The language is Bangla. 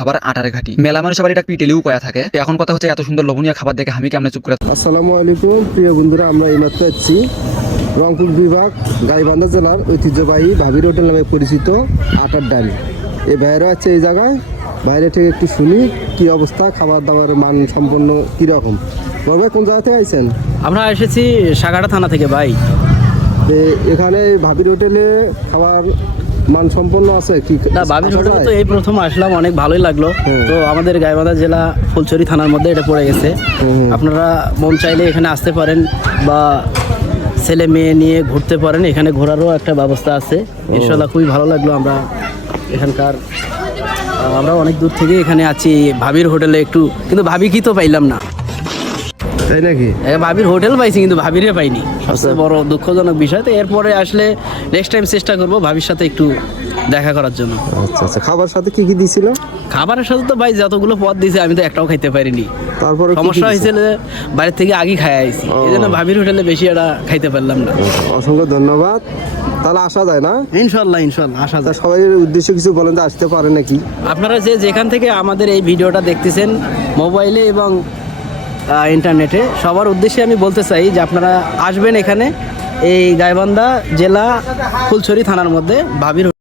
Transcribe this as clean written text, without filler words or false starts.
খাবার আটার ঘাটি। মেলা মানুষ আবার এটা পিটেলেও কয়া থাকে। এখন কথা হচ্ছে এত সুন্দর লোভনীয় খাবার দেখে আমি কেমন চুপ করে। আসসালামু আলাইকুম প্রিয় বন্ধুরা, আমরা এইমাত্র যাচ্ছি রংপুর বিভাগ গাইবান্ধা জেলার ঐতিহ্যবাহী ভাবির হোটেল নামে পরিচিত আটার ডালি। এই বাইরে আছে এই জায়গায়, বাইরে থেকে একটু শুনি কি অবস্থা, খাবার দাবারের মান সম্পন্ন কীরকম। ভাই কোন জায়গা থেকে আইছেন? আমরা এসেছি সাগাটা থানা থেকে ভাই। এখানে ভাবির হোটেলে খাবার মান সম্পন্ন আছে কি? না, ভাবির হোটেলে তো এই প্রথম আসলাম, অনেক ভালোই লাগলো। তো আমাদের গাইবান্ধা জেলা ফুলছড়ি থানার মধ্যে এটা পড়ে গেছে। আপনারা মন চাইলে এখানে আসতে পারেন বা ছেলে মেয়ে নিয়ে ঘুরতে পারেন, এখানে ঘোরারও একটা ব্যবস্থা আছে। ইনশাল্লাহ খুবই ভালো লাগলো। আমরা অনেক দূর থেকে এখানে আছি ভাবির হোটেলে একটু, কিন্তু ভাবি কি তো পাইলাম না। তাই নাকি? ভাবির হোটেল পাইছি কিন্তু ভাবিরে পাইনি, সবচেয়ে বড় দুঃখজনক বিষয়। তো এরপরে আসলে নেক্সট টাইম চেষ্টা করব ভাবির সাথে একটু দেখা করার জন্য। আচ্ছা আচ্ছা, খাবার সাথে কি কি দিছিল? খাবারের সাথে তো ভাই যতগুলো পদ দিয়েছে আমি তো একটাও খাইতে পারিনি। তারপরে সমস্যা হয়েছিল বাইরে থেকে আগে খাই আইছি, এই জন্য ভাবির হোটেলে বেশি এটা খাইতে পারলাম না। অসংখ্য ধন্যবাদ। তাহলে আসা যায় না? ইনশাল্লাহ আসা যায়। সবাই উদ্দেশ্যে কিছু বলেন যে আসতে পারে নাকি? আপনারা যেখান থেকে আমাদের এই ভিডিওটা দেখতেছেন মোবাইলে এবং ইন্টারনেটে, সবার উদ্দেশ্যে আমি বলতে চাই যে আপনারা আসবেন এখানে, এই গাইবান্ধা জেলা ফুলছড়ি থানার মধ্যে ভাবির